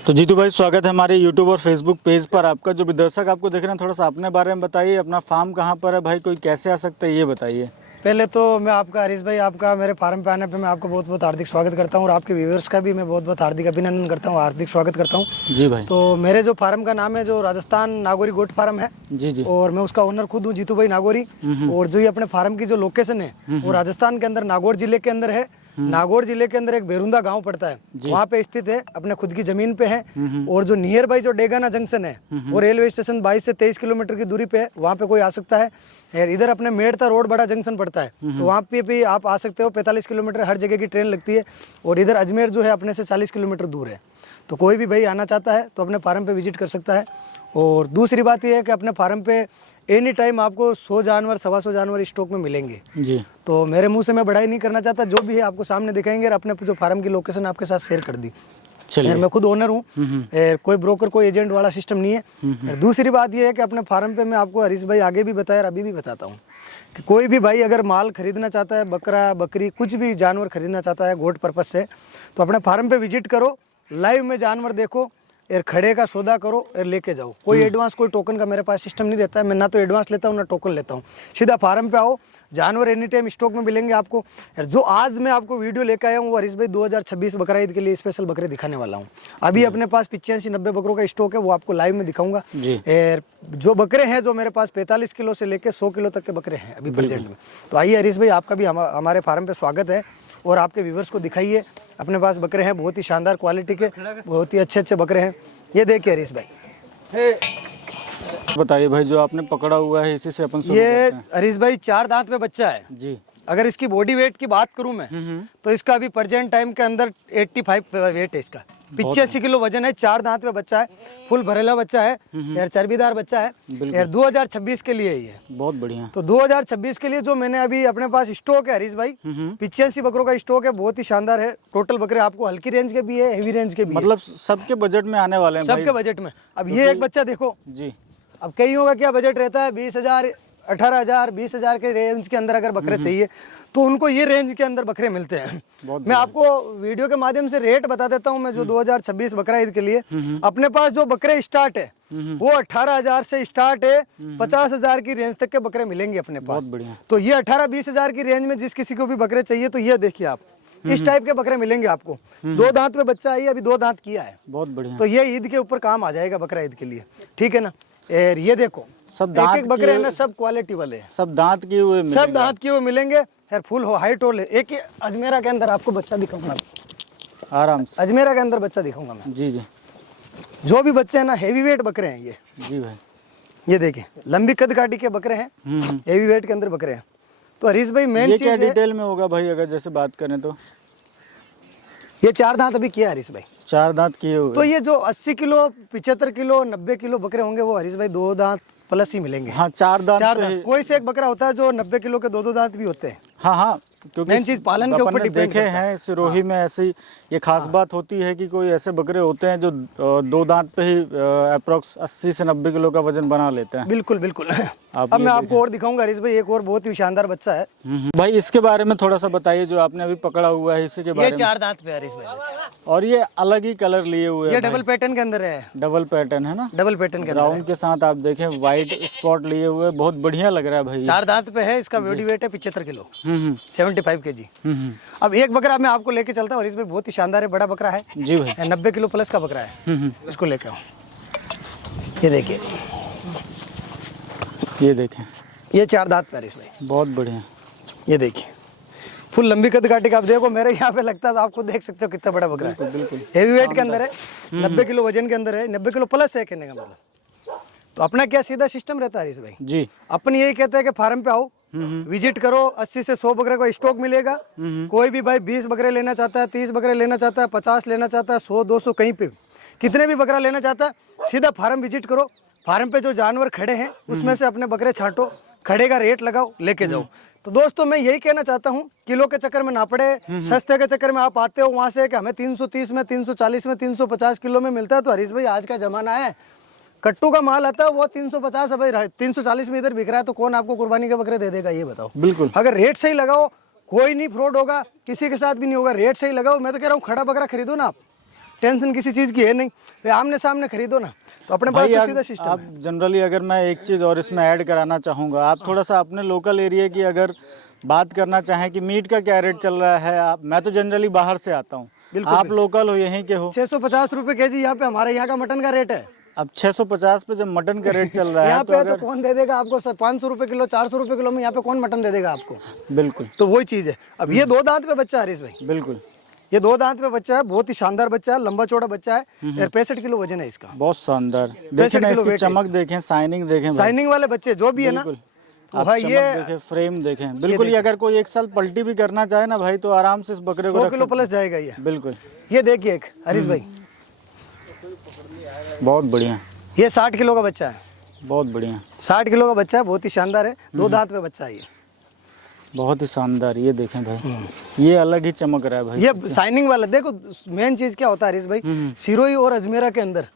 तो जीतू भाई, स्वागत है हमारे यूट्यूब और फेसबुक पेज पर आपका। जो भी दर्शक आपको देख रहे हैं, थोड़ा सा अपने बारे में बताइए। अपना फार्म कहाँ पर है भाई, कोई कैसे आ सकता है, ये बताइए। पहले तो मैं आपका हरीश भाई, आपका मेरे फार्म पे आने पे मैं आपको बहुत बहुत हार्दिक स्वागत करता हूँ और आपके व्यूअर्स का भी मैं बहुत बहुत हार्दिक अभिनंदन करता हूँ, हार्दिक स्वागत करता हूँ। जी भाई। तो मेरे जो फार्म का नाम है जो राजस्थान नागौरी गोट फार्म है। जी जी। और मैं उसका ओनर खुद हूँ, जीतू भाई नागौरी। और जो ये अपने फार्म की जो लोकेशन है वो राजस्थान के अंदर नागौर जिले के अंदर है। नागौर जिले के अंदर एक बेरुंदा गांव पड़ता है, वहाँ पे स्थित है, अपने खुद की जमीन पे है। और जो नियर बाई जो डेगाना जंक्शन है वो रेलवे स्टेशन 22 से 23 किलोमीटर की दूरी पे है, वहाँ पे कोई आ सकता है। यार इधर अपने मेड़ता रोड बड़ा जंक्शन पड़ता है, तो वहाँ पे भी आप आ सकते हो। 45 किलोमीटर हर जगह की ट्रेन लगती है। और इधर अजमेर जो है अपने से 40 किलोमीटर दूर है, तो कोई भी भाई आना चाहता है तो अपने फार्म पे विजिट कर सकता है। और दूसरी बात यह है कि अपने फार्म पे एनी टाइम आपको 100 जानवर 125 जानवर स्टॉक में मिलेंगे। जी। तो मेरे मुंह से मैं बढ़ाई नहीं करना चाहता, जो भी है आपको सामने दिखाएंगे। और अपने जो फार्म की लोकेशन आपके साथ शेयर कर दी। चलिए। मैं खुद ओनर हूँ, कोई ब्रोकर कोई एजेंट वाला सिस्टम नहीं है। दूसरी बात यह है कि अपने फार्म पे मैं आपको हरीश भाई आगे भी बताया और अभी भी बताता हूँ कि कोई भी भाई अगर माल खरीदना चाहता है, बकरा बकरी कुछ भी जानवर खरीदना चाहता है गोट पर्पज से, तो अपने फार्म पे विजिट करो, लाइव में जानवर देखो, और खड़े का सौदा करो और लेके जाओ। कोई एडवांस कोई टोकन का मेरे पास सिस्टम नहीं रहता है, मैं ना तो एडवांस लेता हूँ ना टोकन लेता हूँ। सीधा फार्म पे आओ, जानवर एनी टाइम स्टॉक में मिलेंगे आपको। और जो आज मैं आपको वीडियो लेकर आया हूँ वो हरीश भाई 2026 बकरा ईद के लिए स्पेशल बकरे दिखाने वाला हूँ। अभी अपने पास 85-90 बकरों का स्टॉक है, वो आपको लाइव में दिखाऊंगा। और जो बकरे हैं जो मेरे पास 45 किलो से लेकर 100 किलो तक के बकरे हैं अभी प्रेजेंट में। तो आइए हरीश भाई, आपका भी हमारे फार्म पे स्वागत है और आपके व्यूवर्स को दिखाइए। अपने पास बकरे हैं बहुत ही शानदार क्वालिटी के, बहुत ही अच्छे अच्छे बकरे हैं। ये देखिए हरीश भाई, बताइए भाई, जो आपने पकड़ा हुआ है इसी से अपन शुरू ये करते हैं। हरीश भाई 4 दांत में बच्चा है जी। अगर इसकी बॉडी वेट की बात करूं मैं तो इसका अभी प्रेजेंट टाइम के अंदर 85 वेट है इसका। 85 किलो वजन है, 4 दांत में बच्चा है, फुल भरेला बच्चा है यार, चर्बीदार बच्चा है यार। 2026 के लिए ही है, बहुत बढ़िया। तो 2026 के लिए जो मैंने अभी अपने पास स्टॉक है हरीश भाई, 85 बकरों का स्टॉक है, बहुत ही शानदार है। टोटल बकरे आपको हल्की रेंज के भी है, हेवी रेंज के भी मतलब सबके बजट में आने वाले हैं भाई। सबके बजट में। अब ये एक बच्चा देखो जी। अब कईयों का क्या बजट रहता है, 20,000 18,000 20,000 के रेंज के अंदर अगर बकरे चाहिए तो उनको ये रेंज के अंदर बकरे मिलते हैं। मैं आपको वीडियो के माध्यम से रेट बता देता हूं। मैं जो 2026 बकरा ईद के लिए अपने पास जो बकरे स्टार्ट है वो 18,000 से स्टार्ट है, 50,000 की रेंज तक के बकरे मिलेंगे अपने पास। बढ़िया। तो ये 18-20,000 की रेंज में जिस किसी को भी बकरे चाहिए तो ये देखिए आप, इस टाइप के बकरे मिलेंगे आपको। 2 दांत पे बच्चा है, अभी 2 दांत किया है, बहुत बढ़िया। तो ये ईद के ऊपर काम आ जाएगा बकरा ईद के लिए, ठीक है ना। और ये देखो सब एक एक बकरे हैं ना, सब क्वालिटी वाले हैं, सब दांत किए हुए मिलेंगे। सब दांत किए हुए मिलेंगे यार, फुल हो हाइट हो ले। एक अजमेरा के अंदर आपको बच्चा दिखाऊंगा, आराम से। अजमेरा के अंदर बच्चा दिखाऊंगा मैं। जी जी। जो भी बच्चे हैं ना हेवी वेट बकरे हैं ये। जी भाई। ये देखिए लंबी कद काटी के बकरे हैं, हेवी वेट के अंदर बकरे हैं। तो हरीश भाई मेन ये चीज क्या है, डिटेल में होगा भाई अगर जैसे बात करें तो? ये 4 दांत अभी किया हरीश भाई। 4 दांत किए हुए। तो ये जो 80 किलो 75 किलो 90 किलो बकरे होंगे वो हरीश भाई 2 दांत प्लस ही मिलेंगे। हाँ, 4 दांत 4 पे दांत। कोई से एक बकरा होता है जो 90 किलो के 2-2 दांत भी होते हैं। हाँ हाँ, क्योंकि मेन चीज पालन के अपन ऊपर ने डिपेंड देखे करता है। हैं सिरोही में ऐसी ये खास बात होती है कि कोई ऐसे बकरे होते हैं जो 2 दांत पे ही अप्रोक्स 80 से 90 किलो का वजन बना लेते हैं। बिल्कुल बिल्कुल। आप अब ये मैं आपको और दिखाऊंगा हरीश भाई, एक और बहुत ही शानदार बच्चा है। भाई इसके बारे में थोड़ा सा बताइए, जो आपने अभी पकड़ा हुआ है इसी के ये बारे में। 4 दांत पे हरीश भाई बच्चा। और ये अलग ही कलर लिए हुए ये हैं डबल पैटर्न के अंदर है, डबल पैटर्न है ना, डबल पैटर्न के अंदर राउंड के साथ आप देखें व्हाइट स्पॉट लिए हुए, बहुत बढ़िया लग रहा है भाई। 4 दांत पे है, इसका बॉडी वेट है 75 किलो, 75 kg। हम्म। अब एक बकरा मैं आपको लेके चलता हूँ हरीश भाई, बहुत ही शानदार है, बड़ा बकरा है जी भाई। 90 किलो प्लस का बकरा है। इसको लेके आओ, ये देखिए, ये देखें, ये 4 दांत पे हरीश भाई, बहुत बढ़िया। ये देखिए फुल लंबी कद काटी का। आप देखो मेरे यहाँ पे लगता है, आप खुद देख सकते हो कितना बड़ा बकरा है। बिल्कुल हेवी वेट के अंदर है, 90 किलो वजन के अंदर है, 90 किलो प्लस है कहने का मतलब। तो अपना क्या सीधा सिस्टम रहता है हरीश भाई जी। अपन यही कहते हैं कि फार्म पे आओ, विजिट करो, 80 से 100 बकरे का स्टॉक मिलेगा। कोई भी भाई 20 बकरे लेना चाहता है, 30 बकरे लेना चाहता है, 50 लेना चाहता है, 100-200 कहीं पे कितने भी बकरा लेना चाहता है, सीधा फार्म विजिट करो। फार्म पे जो जानवर खड़े हैं उसमें से अपने बकरे छांटो, खड़े का रेट लगाओ, लेके जाओ। तो दोस्तों मैं यही कहना चाहता हूँ, किलो के चक्कर में ना पड़े, सस्ते के चक्कर में आप आते हो वहाँ से कि हमें 330 में 340 में 350 किलो में मिलता है। तो हरीश भाई आज का जमाना है, कट्टू का माल आता है वो 350 है भाई, 340 में इधर बिक रहा है, तो कौन आपको कुर्बानी के बकरे दे देगा ये बताओ। बिल्कुल। अगर रेट सही लगाओ कोई नहीं फ्रॉड होगा, किसी के साथ भी नहीं होगा। रेट सही लगाओ, मैं तो कह रहा हूँ खड़ा बकरा खरीदो ना आप, टेंशन किसी चीज़ की है नहीं, भाई आमने सामने खरीदो ना, तो अपने पास भाई तो सीधा सिस्टम आप है। जनरली अगर मैं एक चीज़ और इसमें ऐड कराना चाहूँगा, आप थोड़ा सा अपने लोकल एरिया की अगर बात करना चाहें कि मीट का क्या रेट चल रहा है। आप, मैं तो जनरली बाहर से आता हूँ, आप लोकल हो, यहीं के हो। 650 रुपये केजी यहाँ पे हमारे यहाँ का मटन का रेट है। अब 650 पे जब मटन का रेट चल रहा है यहाँ तो पे अगर तो कौन दे देगा आपको सर 500 रुपये किलो, 400 रुपये किलो में यहाँ पे कौन मटन दे देगा आपको। बिल्कुल तो वही चीज़ है। अब ये 2 दांत पे बच्चा है हरीश भाई, बिल्कुल ये 2 दांत पे बच्चा है, बहुत ही शानदार बच्चा है, लंबा चौड़ा बच्चा है, और 65 किलो वजन है इसका। बहुत शानदार। देखें ना किलो इसकी weight है चमक, देखें साइनिंग, देखें भाई। शाइनिंग वाले बच्चे जो भी है ना, बिल्कुल तो आप भाई चमक ये देखें, फ्रेम देखें, बिल्कुल। ये अगर कोई एक साल पल्टी भी करना चाहे ना भाई, तो आराम से इस बकरे को 100 रख किलो सकते प्लस जाएगा ये। हैं। बिल्कुल ये देखिए एक हरीश भाई, बहुत बढ़िया, ये 60 किलो का बच्चा है, बहुत बढ़िया, 60 किलो का बच्चा है, बहुत ही शानदार है, 2 दांत पे बच्चा है ये। बहुत ही शानदार। ये देखें भाई, ये अलग ही चमक रहा है भाई। ये शाइनिंग वाला देखो, मेन चीज क्या होता है हरीश भाई, सिरोही और अजमेरा के अंदर,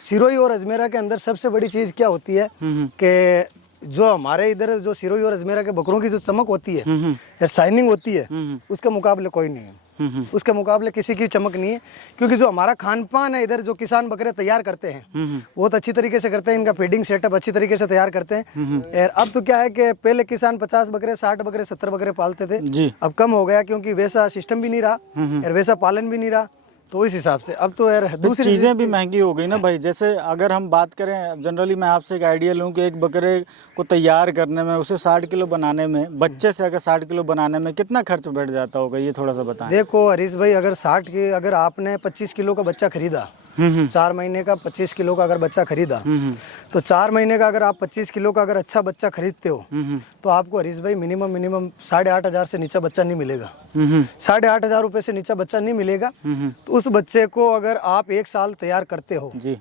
सिरोही और अजमेरा के अंदर सबसे बड़ी चीज क्या होती है कि जो हमारे इधर जो सिरोही और अजमेरा के बकरों की जो चमक होती है या शाइनिंग होती है, उसके मुकाबले कोई नहीं है, उसके मुकाबले किसी की चमक नहीं है। क्योंकि जो हमारा खान पान है इधर, जो किसान बकरे तैयार करते हैं बहुत अच्छी तरीके से करते हैं, इनका फीडिंग सेटअप अच्छी तरीके से तैयार करते हैं। और अब तो क्या है कि पहले किसान 50 बकरे, 60 बकरे, 70 बकरे पालते थे जी। अब कम हो गया, क्योंकि वैसा सिस्टम भी नहीं रहा और वैसा पालन भी नहीं रहा, तो इस हिसाब से अब तो यार दूसरी चीज़ें भी महंगी हो गई ना भाई। जैसे अगर हम बात करें, जनरली मैं आपसे एक आइडिया लूँ कि एक बकरे को तैयार करने में, उसे 60 किलो बनाने में, बच्चे से अगर 60 किलो बनाने में कितना खर्च बैठ जाता होगा, ये थोड़ा सा बताएं। देखो हरीश भाई, अगर 60 की, अगर आपने 25 किलो का बच्चा खरीदा, 4 महीने का 25 किलो का अगर बच्चा खरीदा, तो 4 महीने का अगर आप 25 किलो का अगर अच्छा बच्चा खरीदते हो, तो आपको हरीश भाई मिनिमम 8,500 से नीचा बच्चा नहीं मिलेगा। 8,500 रुपये से नीचा बच्चा नहीं मिलेगा। तो उस बच्चे को अगर आप 1 साल तैयार करते हो जी,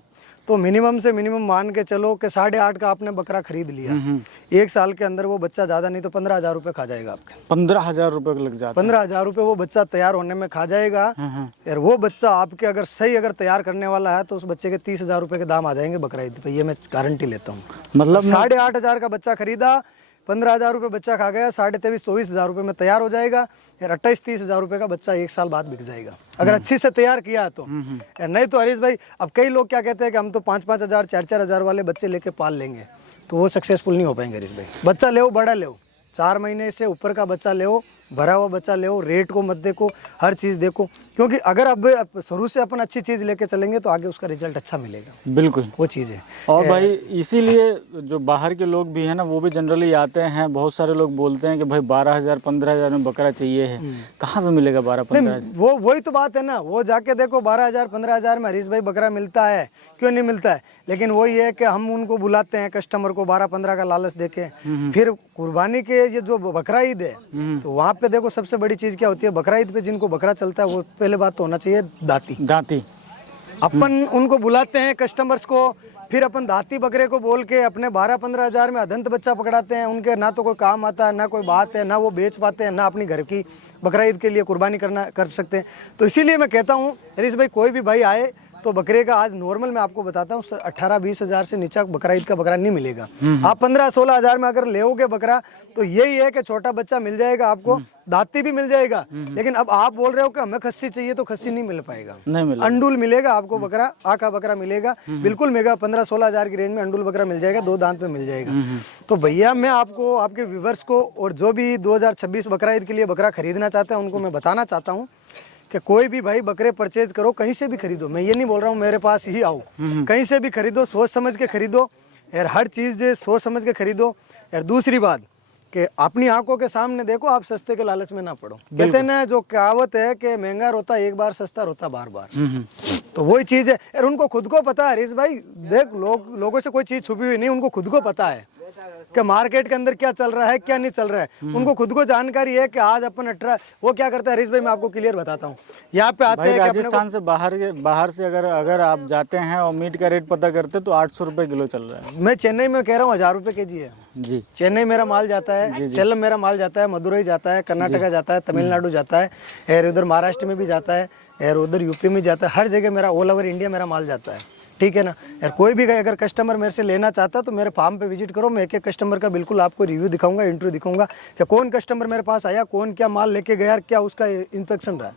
तो मिनिमम से मिनिमम मान के चलो कि 8.5 का आपने बकरा खरीद लिया, 1 साल के अंदर वो बच्चा ज़्यादा नहीं तो 15,000 रुपये खा जाएगा आपके। 15,000 रुपये लग जाता है। 15,000 रुपये वो बच्चा तैयार होने में खा जाएगा। और वो बच्चा आपके अगर सही अगर तैयार करने वाला है तो उस बच्चे के 30,000 रुपये के दाम आ जाएंगे बकरा ईद पे, ये मैं गारंटी लेता हूँ। मतलब 8,500 का बच्चा खरीदा, 15,000 रुपये बच्चा खा गया, 23,000-24,000 रुपये में तैयार हो जाएगा, यार 28-30,000 रुपये का बच्चा 1 साल बाद बिक जाएगा अगर अच्छी से तैयार किया है तो। यार नहीं तो हरीश भाई, अब कई लोग क्या कहते हैं कि हम तो 5-5 हज़ार 4-4 हज़ार वाले बच्चे लेके पाल लेंगे, तो वो सक्सेसफुल नहीं हो पाएंगे हरीश भाई। बच्चा ले, बड़ा ले, 4 महीने से ऊपर का बच्चा ले, भरा हुआ बच्चा ले, रेट को मत देखो, हर चीज़ देखो, क्योंकि अगर अब शुरू से अपन अच्छी चीज़ लेके चलेंगे तो आगे उसका रिजल्ट अच्छा मिलेगा। बिल्कुल, वो चीज़ है। और भाई इसीलिए जो बाहर के लोग भी हैं ना, वो भी जनरली आते हैं। बहुत सारे लोग बोलते हैं कि भाई 12,000 15,000 में बकरा चाहिए है, कहाँ से मिलेगा 12-15,000? वो वही तो बात है ना, वो जाके देखो 12,000 15,000 में हरीश भाई बकरा मिलता है, क्यों नहीं मिलता है। लेकिन वही है कि हम उनको बुलाते हैं कस्टमर को 12-15 का लालच देके, फिर कुर्बानी के ये जो बकरा ईद है, तो वहाँ पे देखो सबसे बड़ी चीज़ क्या होती है, बकरा ईद पे जिनको बकरा चलता है वो पहले बात तो होना चाहिए दाती। अपन उनको बुलाते हैं कस्टमर्स को, फिर अपन दाती बकरे को बोल के अपने 12-15 हज़ार में अदंत बच्चा पकड़ाते हैं, उनके ना तो कोई काम आता है, ना कोई बात है, ना वो बेच पाते हैं, ना अपनी घर की बकरा ईद के लिए कुर्बानी कर सकते हैं। तो इसीलिए मैं कहता हूँ हरीश भाई, कोई भी भाई आए तो बकरे का आज नॉर्मल मैं आपको बताता हूँ 18-20 हज़ार से नीचा बकरा ईद का बकरा नहीं मिलेगा। आप 15-16 हज़ार में अगर लेओगे बकरा तो यही है कि छोटा बच्चा मिल जाएगा आपको, दाती भी मिल जाएगा। लेकिन अब आप बोल रहे हो कि हमें खस्सी चाहिए, तो खस्सी नहीं मिल पाएगा, नहीं मिलेगा। अंडुल मिलेगा आपको, बकरा आका बकरा मिलेगा, बिल्कुल मेगा 15-16 हज़ार की रेंज में अंडुल बकरा मिल जाएगा, 2 दांत पे मिल जाएगा। तो भैया मैं आपको, आपके व्यूवर्स को, और जो भी 2026 बकरा ईद के लिए बकरा खरीदना चाहते हैं उनको मैं बताना चाहता हूँ कि कोई भी भाई बकरे परचेज करो, कहीं से भी खरीदो, मैं ये नहीं बोल रहा हूँ मेरे पास ही आओ, कहीं से भी खरीदो, सोच समझ के खरीदो यार, हर चीज़ सोच समझ के खरीदो यार। दूसरी बात कि अपनी आंखों के सामने देखो, आप सस्ते के लालच में ना पड़ो। कहते हैं ना, जो कहावत है कि महंगा रोता एक बार, सस्ता रोता बार बार, तो वही चीज़ है यार। उनको खुद को पता है हरीश भाई, देख लोगों से कोई चीज़ छुपी हुई नहीं, उनको खुद को पता है कि मार्केट के अंदर क्या चल रहा है, क्या नहीं चल रहा है, उनको खुद को जानकारी है कि आज अपन 18 वो क्या करता है हरीश भाई, मैं आपको क्लियर बताता हूँ। यहाँ पे आते हैं राजस्थान से बाहर से अगर आप जाते हैं और मीट का रेट पता करते तो 800 रुपये किलो चल रहा है। मैं चेन्नई में कह रहा हूँ 1,000 रुपये केजी है जी। चेन्नई मेरा माल जाता है, सेलम मेरा माल जाता है, मदुरई जाता है, कर्नाटका जाता है, तमिलनाडु जाता है, और उधर महाराष्ट्र में भी जाता है, और उधर यूपी में जाता है, हर जगह मेरा ऑल ओवर इंडिया मेरा माल जाता है। ठीक है ना यार, कोई भी अगर कस्टमर मेरे से लेना चाहता तो मेरे फार्म पे विजिट करो, मैं एक एक कस्टमर का बिल्कुल आपको रिव्यू दिखाऊंगा, इंटरव्यू दिखाऊंगा कि कौन कस्टमर मेरे पास आया, कौन क्या माल लेके गया, क्या उसका इंस्पेक्शन रहा।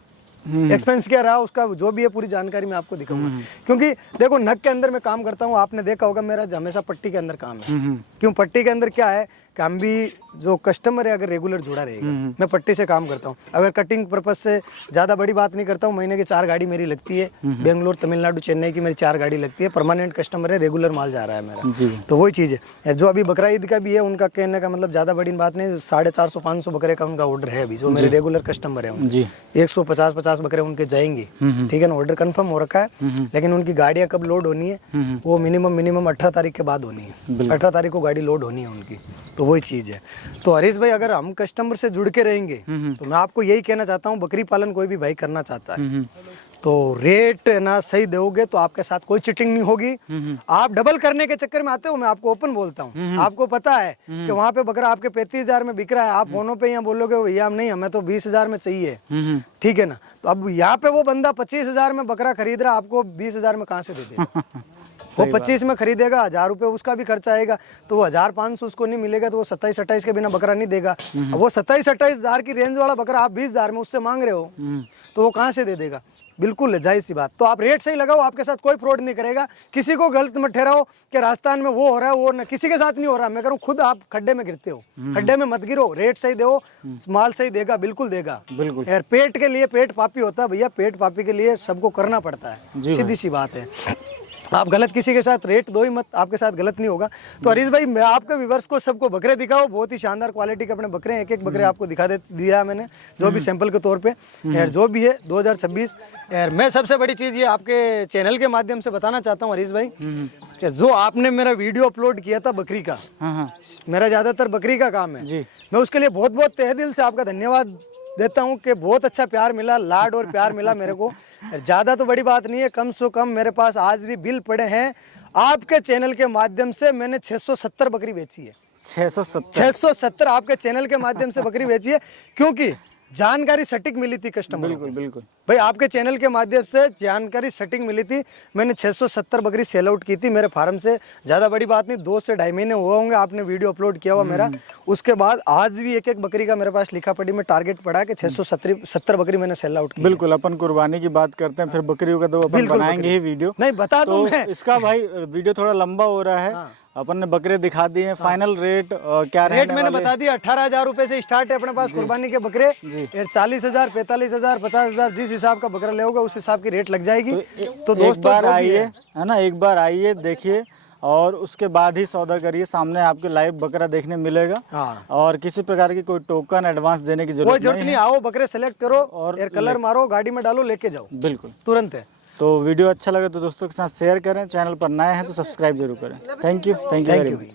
एक्सपेंस क्या रहा उसका, जो भी है पूरी जानकारी मैं आपको दिखाऊंगा। क्योंकि देखो नग के अंदर मैं काम करता हूँ, आपने देखा होगा मेरा हमेशा पट्टी के अंदर काम है। क्यों पट्टी के अंदर क्या है कि हम भी जो कस्टमर है अगर रेगुलर जुड़ा रहेगा, मैं पट्टी से काम करता हूँ। अगर कटिंग पर्पज से ज़्यादा बड़ी बात नहीं करता हूँ, महीने की 4 गाड़ी मेरी लगती है, बेंगलोर तमिलनाडु चेन्नई की मेरी 4 गाड़ी लगती है, परमानेंट कस्टमर है, रेगुलर माल जा रहा है मेरा। तो वही चीज़ है। जो अभी बकरा ईद का भी है, उनका कहने का मतलब ज़्यादा बड़ी बात नहीं, 450-500 बकरे का उनका ऑर्डर है अभी, जो मेरे रेगुलर कस्टमर है जी 150 बकरे उनके जाएंगे, ठीक है ना, ऑर्डर कंफर्म हो रखा है। लेकिन उनकी गाड़ियाँ कब लोड होनी है, वो मिनिमम 18 तारीख के बाद होनी है। 18 तारीख को गाड़ी लोड होनी है उनकी, तो वही चीज़ है। तो हरीश भाई अगर हम कस्टमर से जुड़ के रहेंगे तो मैं आपको यही कहना चाहता हूँ, बकरी पालन कोई भी भाई करना चाहता है तो रेट ना सही दोगे तो आपके साथ कोई चिटिंग नहीं होगी। आप डबल करने के चक्कर में आते हो, मैं आपको ओपन बोलता हूँ, आपको पता है कि वहाँ पे बकरा आपके 35,000 में बिक रहा है, आप फोनों पे यहाँ बोलोगे भैया हम नहीं, हमें तो 20,000 में चाहिए, ठीक है ना। तो अब यहाँ पे वो बंदा 25,000 में बकरा खरीद रहा है, आपको 20,000 में कहाँ से दे देगा? वो 25 में खरीदेगा, 1,000 रुपये उसका भी खर्चा आएगा, तो वो 1,500 उसको नहीं मिलेगा, तो वो 27-28 के बिना बकरा नहीं देगा। अब वो 27-28 हज़ार की रेंज वाला बकरा आप 20,000 में उससे मांग रहे हो, तो वो कहाँ से दे देगा? बिल्कुल जायज़ सी बात। तो आप रेट सही लगाओ, आपके साथ कोई फ्रॉड नहीं करेगा। किसी को गलत मत ठहराओ कि राजस्थान में वो हो रहा है, वो ना, किसी के साथ नहीं हो रहा। मैं कह रहा हूँ खुद आप खड्डे में गिरते हो, खड्डे में मत गिरो, रेट सही दो, माल सही देगा, बिल्कुल देगा। बिल्कुल यार पेट के लिए पेट पापी होता है भैया, पेट पापी के लिए सबको करना पड़ता है, सीधी सी बात है। आप गलत किसी के साथ रेट दो ही मत, आपके साथ गलत नहीं होगा। तो हरीश भाई मैं आपके व्यूअर्स को सबको बकरे दिखाओ, बहुत ही शानदार क्वालिटी के अपने बकरे हैं, एक बकरे आपको दिया मैंने जो भी सैंपल के तौर पे। यार जो भी है 2026, यार मैं सबसे बड़ी चीज़ ये आपके चैनल के माध्यम से बताना चाहता हूँ हरीश भाई कि जो आपने मेरा वीडियो अपलोड किया था बकरी का, मेरा ज़्यादातर बकरी का काम है, मैं उसके लिए बहुत बहुत तहे दिल से आपका धन्यवाद देता हूँ कि बहुत अच्छा प्यार मिला, लाड और प्यार मिला मेरे को। ज़्यादा तो बड़ी बात नहीं है, कम से कम मेरे पास आज भी बिल पड़े हैं, आपके चैनल के माध्यम से मैंने 670 बकरी बेची है। 670 आपके चैनल के माध्यम से बकरी बेची है, क्योंकि जानकारी सटीक मिली थी कस्टमर। बिल्कुल भाई आपके चैनल के माध्यम से जानकारी सटीक मिली थी, मैंने 670 बकरी सेल आउट की थी मेरे फार्म से। ज़्यादा बड़ी बात नहीं, 2 से ढाई महीने हुए होंगे आपने वीडियो अपलोड किया हुआ मेरा। उसके बाद आज भी एक बकरी का मेरे पास लिखा पड़ी में टारगेट पड़ा कि 670 बकरी मैंने सेल आउट की। बिल्कुल अपन कुर्बानी की बात करते हैं, फिर बकरियों का तो अपन बनाएंगे ही वीडियो। नहीं बता दूं मैं इसका भाई वीडियो थोड़ा लंबा हो रहा है। अपन ने बकरे दिखा दिए हैं, फाइनल रेट क्या रेट मैंने बता दिया। 18,000 रुपए से स्टार्ट है अपने पास कुर्बानी के बकरे। 40,000, 45,000, 50,000 जिस हिसाब का बकरा ले होगा उस हिसाब की रेट लग जाएगी। तो दोस्तों एक बार आइए, है ना, एक बार आइए देखिए और उसके बाद ही सौदा करिए। सामने आपके लाइव बकरा देखने मिलेगा और किसी प्रकार की कोई टोकन एडवांस देने की जरूरत नहीं। आओ बकरे सेलेक्ट करो और कलर मारो, गाड़ी में डालो, लेके जाओ, बिल्कुल तुरंत है। तो वीडियो अच्छा लगे तो दोस्तों के साथ शेयर करें, चैनल पर नए हैं तो सब्सक्राइब जरूर करें। Thank you very much.